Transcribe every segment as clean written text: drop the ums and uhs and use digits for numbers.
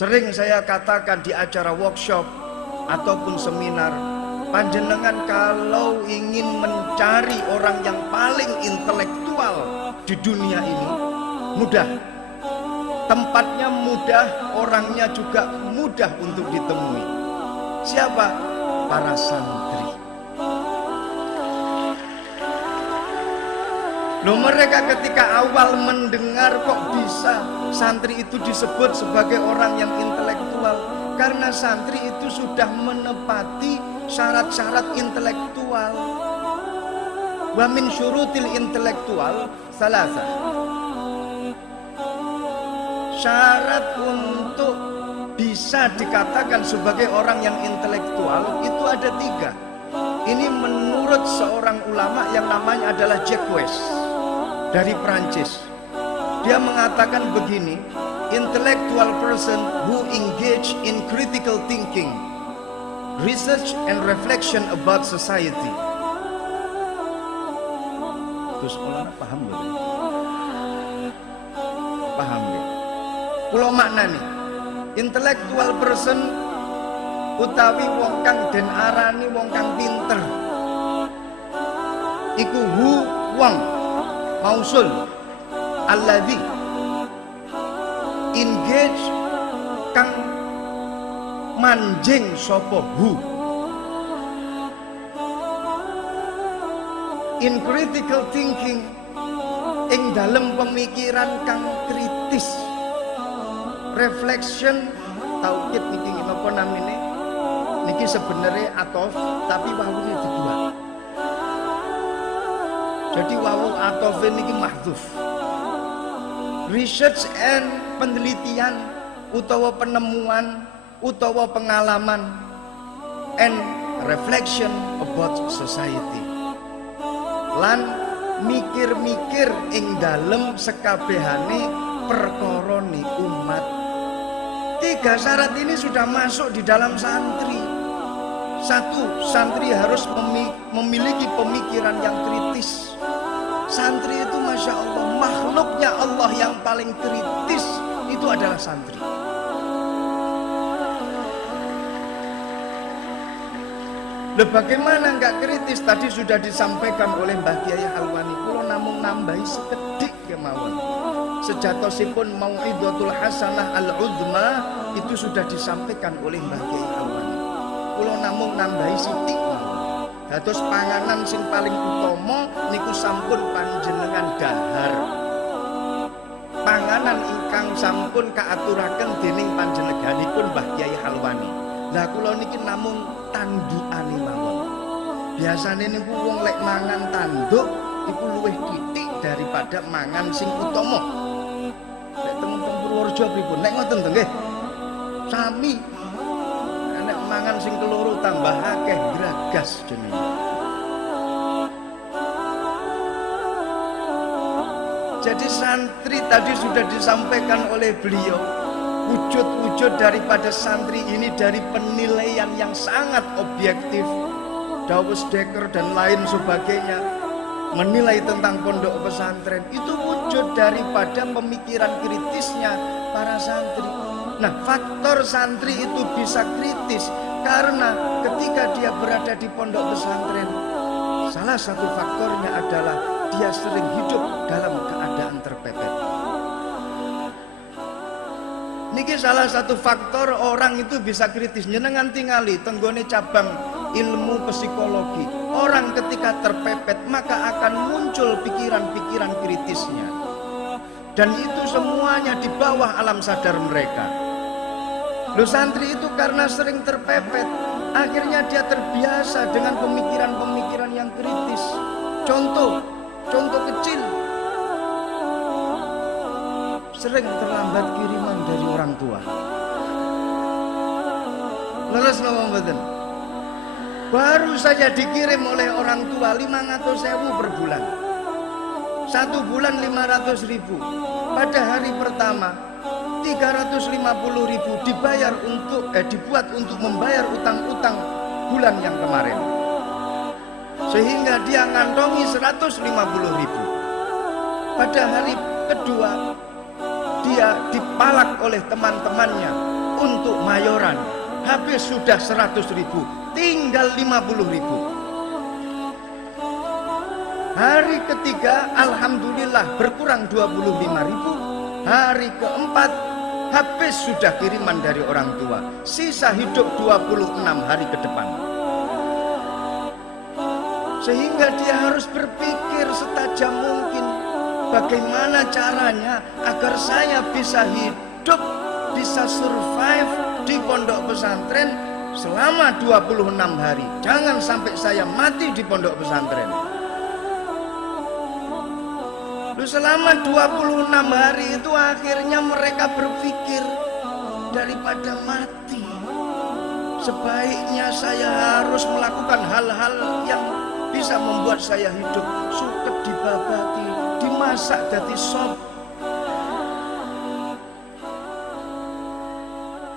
Sering saya katakan di acara workshop ataupun seminar, panjenengan kalau ingin mencari orang yang paling intelektual di dunia ini, mudah. Tempatnya mudah, orangnya juga mudah untuk ditemui. Siapa? Para santri. Loh, mereka ketika awal mendengar kok bisa santri itu disebut sebagai orang yang intelektual, karena santri itu sudah menepati syarat-syarat intelektual. Wa min syurutil intelektual salasa. Syarat untuk bisa dikatakan sebagai orang yang intelektual itu ada 3. Ini menurut seorang ulama yang namanya adalah Jacques West dari Prancis. Dia mengatakan begini, intellectual person who engage in critical thinking, research and reflection about society. Terus sekolah paham gak? Paham gak? Pulau makna nih, intellectual person utawi wong kang den arani wong kang pinter. Iku hu wong mausul alladzi engage kang manjing sapa hu in critical thinking, ing dalem pemikiran kang kritis, reflection. Taukid niki napa namine niki sebenarnya atof tapi wawune dibuat. Jadi wawu atof niki mahdzuf. Research and penelitian utawa penemuan utawa pengalaman and reflection about society. Lan mikir-mikir ing dalem sekabehane perkorone umat. 3 syarat ini sudah masuk di dalam santri. 1, santri harus memiliki pemikiran yang kritis. Santri itu Masya Allah, makhluknya Allah yang paling kritis itu adalah santri. Loh, bagaimana nggak kritis? Tadi sudah disampaikan oleh Mbah Kiai Alwani. Kulo namung nambahi sekedik kemawon. Sejatosipun mau'idatul hasanah al-uzma itu sudah disampaikan oleh Mbah Kiai Alwani. Kulo namung nambahi sithik mawon. Dados panganan sing paling utama niku sampun panjenengan dahar. Panganan ingkang sampun kaaturaken dening panjenenganipun Mbah Kiai Alwani. Lah kula niki namung tandukane mawon. Biasane niku wong lek mangan tanduk iku luwih titik daripada mangan sing utama. Nek teng Purworejo pripun? Nek ngoten to nggih. Sami nek mangan sing keloro tambah akeh gragas jenenge. Jadi santri tadi sudah disampaikan oleh beliau. Wujud-wujud daripada santri ini dari penilaian yang sangat objektif, Dawes Dekker dan lain sebagainya menilai tentang pondok pesantren itu wujud daripada pemikiran kritisnya para santri. Nah, faktor santri itu bisa kritis karena ketika dia berada di pondok pesantren, salah satu faktornya adalah dia sering hidup dalam keadaan terpepet. Niki salah satu faktor orang itu bisa kritis. Jenengan tingali tenggone cabang ilmu psikologi. Orang ketika terpepet maka akan muncul pikiran-pikiran kritisnya. Dan itu semuanya di bawah alam sadar mereka. Loh, santri itu karena sering terpepet, akhirnya dia terbiasa dengan pemikiran-pemikiran yang kritis. Contoh kecil. Sering terlambat kiriman dari orang tua. Leres napa mboten? Baru saja dikirim oleh orang tua 500.000 per bulan. 1 bulan 500.000. Pada hari pertama 350.000 dibuat untuk membayar utang-utang bulan yang kemarin. Sehingga dia ngantongi 150.000. Pada hari kedua dia dipalak oleh teman-temannya untuk mayoran. Habis sudah 100.000, tinggal 50.000. Hari ketiga alhamdulillah berkurang 25.000. Hari keempat habis sudah kiriman dari orang tua. Sisa hidup 26 hari ke depan. Sehingga dia harus berpikir setajam mungkin, bagaimana caranya agar saya bisa hidup, bisa survive di pondok pesantren selama 26 hari. Jangan sampai saya mati di pondok pesantren. Selama 26 hari itu akhirnya mereka berpikir, daripada mati, sebaiknya saya harus melakukan hal-hal yang bisa membuat saya hidup. Suket dibabati, dimasak jadi sop.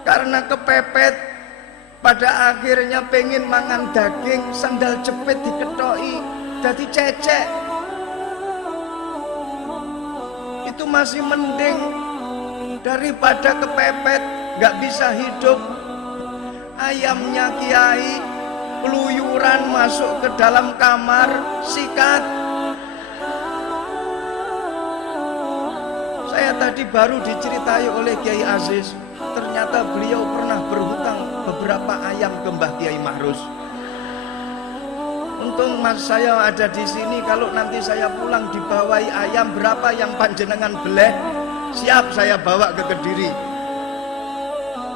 Karena kepepet, pada akhirnya pengen mangan daging, sandal jepit diketoi jadi cecek. Itu masih mending daripada kepepet nggak bisa hidup. Ayamnya kiai keluyuran masuk ke dalam kamar, sikat. Saya tadi baru diceritai oleh Kiai Aziz, ternyata beliau pernah berhutang beberapa ayam ke Mbah Kiai Mahrus. Untung mas saya ada di sini, kalau nanti saya pulang dibawai ayam berapa yang panjenengan beleh, siap saya bawa ke Kediri.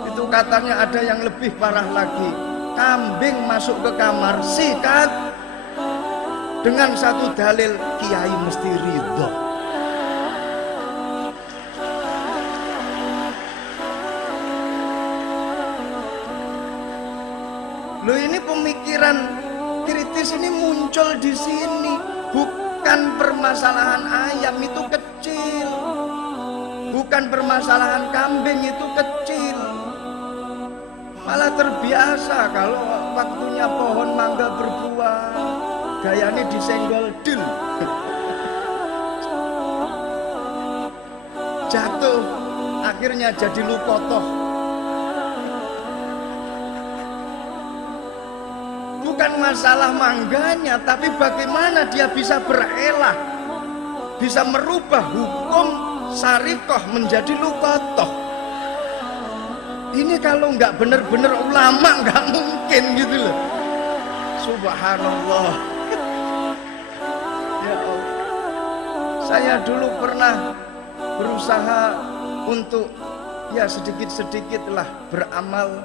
Itu katanya ada yang lebih parah lagi, kambing masuk ke kamar, sikat dengan satu dalil, kiai mesti ridho. Loh, ini pemikiran kritis ini muncul di sini. Bukan permasalahan ayam itu kecil, bukan permasalahan kambing itu kecil. Malah terbiasa kalau waktunya pohon mangga berbuah, gayanya disenggol dil, jatuh, akhirnya jadi lukotoh. Bukan masalah mangganya, tapi bagaimana dia bisa berelah, bisa merubah hukum syarikoh menjadi lukotoh. Ini kalau nggak benar-benar ulama nggak mungkin gitu loh. Subhanallah. Ya Allah. Saya dulu pernah berusaha untuk ya sedikit-sedikit lah beramal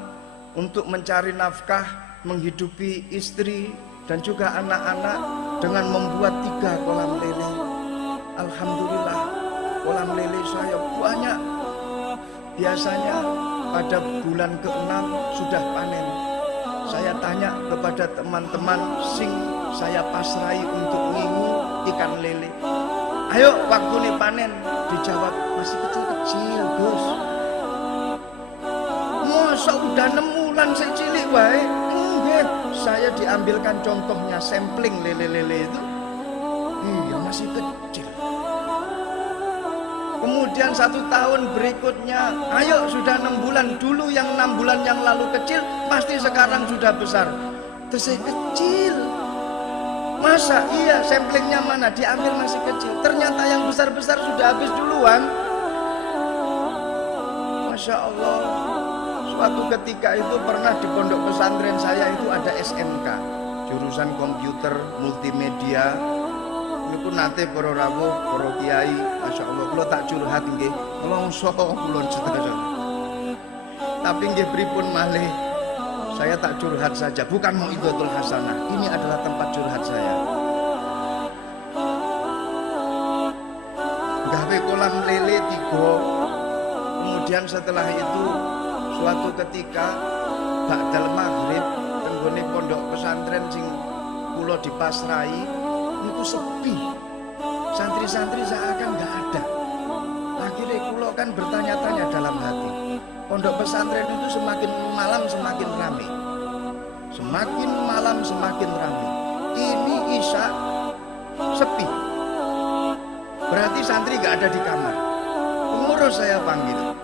untuk mencari nafkah, menghidupi istri dan juga anak-anak dengan membuat 3 kolam lele. Alhamdulillah kolam lele saya banyak. Biasanya pada bulan ke-6 sudah panen. Saya tanya kepada teman-teman sing saya pasrai untuk ngingu ikan lele, ayo waktu ini panen. Dijawab, masih kecil-kecil Gus. Masa udah 6 bulan saya cilik wae. Enggak, saya diambilkan contohnya sampling lele-lele itu, iya masih kecil. Kemudian 1 tahun berikutnya, ayo sudah 6 bulan, dulu yang 6 bulan yang lalu kecil, pasti sekarang sudah besar. Terus saya kecil, masa iya samplingnya mana, diambil masih kecil. Ternyata yang besar-besar sudah habis duluan. Masya Allah. Suatu ketika itu pernah di pondok pesantren saya itu ada SMK, jurusan komputer multimedia. Ini pun nanti para rawuh, para kiai, masya Allah, kalau tak curhat nggih, mongso kula cerita. Tapi nggih pripun malih, saya tak curhat saja, bukan mau idhatul hasanah. Ini adalah tempat curhat saya. Gawe kolam lele 3. Kemudian setelah itu suatu ketika ba'dal maghrib tenggone pondok pesantren sing kula dipasrai niku sepi. Santri-santri seakan nggak ada. Akhirnya kula kan bertanya-tanya dalam hati. Pondok pesantren itu semakin malam semakin ramai. Semakin malam semakin ramai. Ini isya sepi. Berarti santri nggak ada di kamar. Pengurus saya panggil.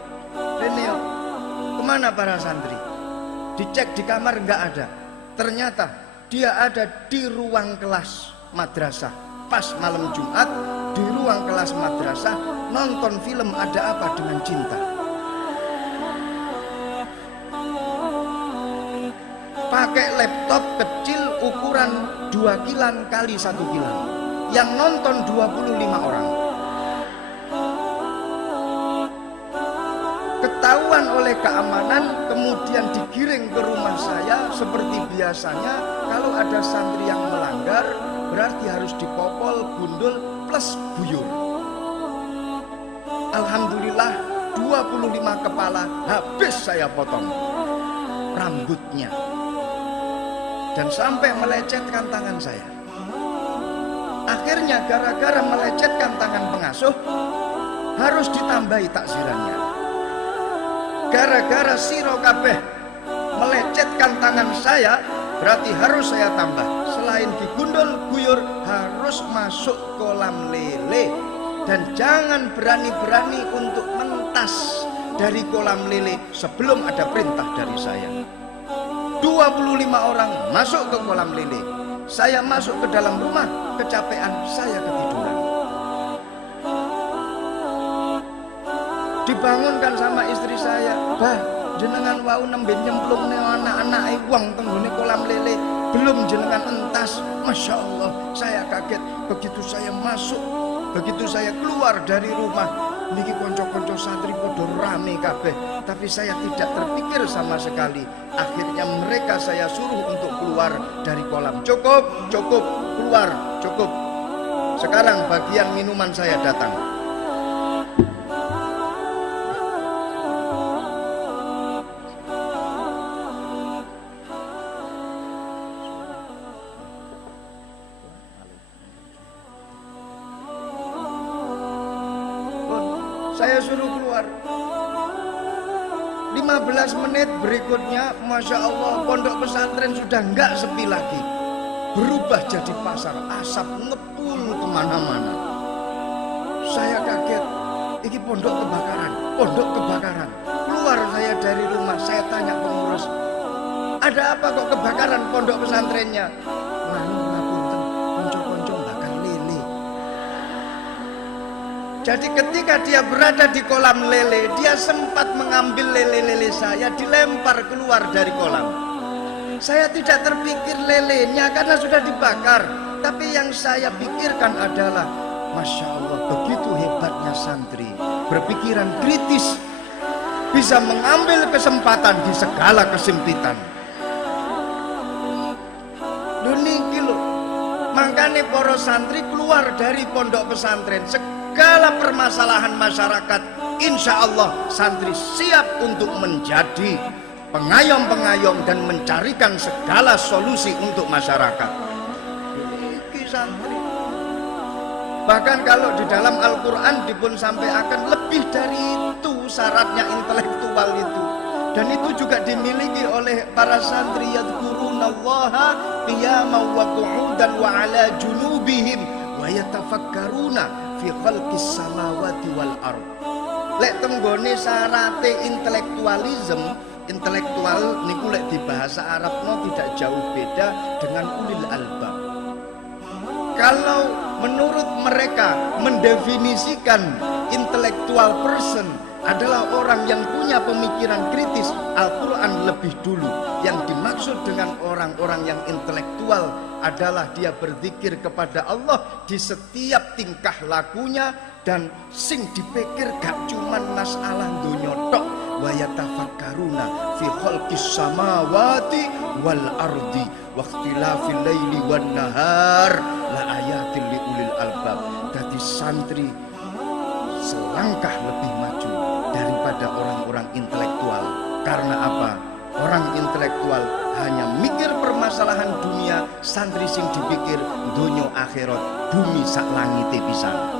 Reneo, Kemana para santri? Dicek di kamar nggak ada. Ternyata dia ada di ruang kelas madrasah. Pas malam Jumat di ruang kelas madrasah nonton film Ada Apa Dengan Cinta. Pakai laptop kecil ukuran 2 kilan kali 1 kilan. Yang nonton 25 orang. Ketahuan oleh keamanan, kemudian digiring ke rumah saya. Seperti biasanya kalau ada santri yang melanggar berarti harus dipopol, gundul plus buyur. Alhamdulillah 25 kepala habis saya potong rambutnya dan sampai melecetkan tangan saya. Akhirnya gara-gara melecetkan tangan pengasuh harus ditambahi takzirannya. Gara-gara siro kabeh melecetkan tangan saya, berarti harus saya tambah. Selain digundul guyur, harus masuk kolam lele. Dan jangan berani-berani untuk mentas dari kolam lele sebelum ada perintah dari saya. 25 orang masuk ke kolam lele. Saya masuk ke dalam rumah, kecapean, saya ketiduran. Dibangunkan sama istri saya, bah, jenengan wau nembe nyemplung anak-anak wong tenggone kolam lele, belum jenengan entas. Masya Allah, saya kaget. Begitu saya masuk, begitu saya keluar dari rumah, niki konco-konco santri podo rame kabeh, tapi saya tidak terpikir sama sekali. Akhirnya mereka saya suruh untuk keluar dari kolam. Cukup, cukup, keluar, cukup. Sekarang bagian minuman saya datang. Saya suruh keluar. 15 menit berikutnya, Masya Allah, pondok pesantren sudah enggak sepi lagi. Berubah jadi pasar, asap ngepul kemana-mana. Saya kaget, ini pondok kebakaran, pondok kebakaran. Keluar saya dari rumah, saya tanya pengurus, ada apa kok kebakaran pondok pesantrennya? Ngapunten, konco-konco bakar lele. Jadi ketika dia berada di kolam lele, dia sempat mengambil lele-lele saya, dilempar keluar dari kolam. Saya tidak terpikir lelenya karena sudah dibakar. Tapi yang saya pikirkan adalah, Masya Allah, begitu hebatnya santri, berpikiran kritis, bisa mengambil kesempatan di segala kesempitan. Duniki lho, makanya para santri keluar dari pondok pesantren, segala permasalahan masyarakat, insya Allah santri siap untuk menjadi pengayom-pengayom dan mencarikan segala solusi untuk masyarakat. Ini santri. Bahkan kalau di dalam Al-Quran dipun sampaikan lebih dari itu syaratnya intelektual itu. Dan itu juga dimiliki oleh para santri, yadhkurunallaha qiyaman wa qu'udan wa ala junubihim wa yatafakkaruna fi khalqis samawati wal ard. Lek tenggone syarate intelektual niku lek di bahasa Arabno tidak jauh beda dengan ulil albab. Kalau menurut mereka mendefinisikan intellectual person adalah orang yang punya pemikiran kritis, Al-Quran lebih dulu. Yang dimaksud dengan orang-orang yang intelektual adalah dia berzikir kepada Allah di setiap tingkah lakunya, dan sing dipikir gak cuman masalah dunya tok. Wa yatafakkaruna fi khalqis samawati wal ardi wa ikhtilafil laili wan nahar la ayatil liulil albab. Jadi santri selangkah lebih maju daripada orang-orang intelektual. Karena apa? Orang intelektual hanya mikir permasalahan dunia, santri sing dipikir dunia akhirat, bumi sak langite pisan.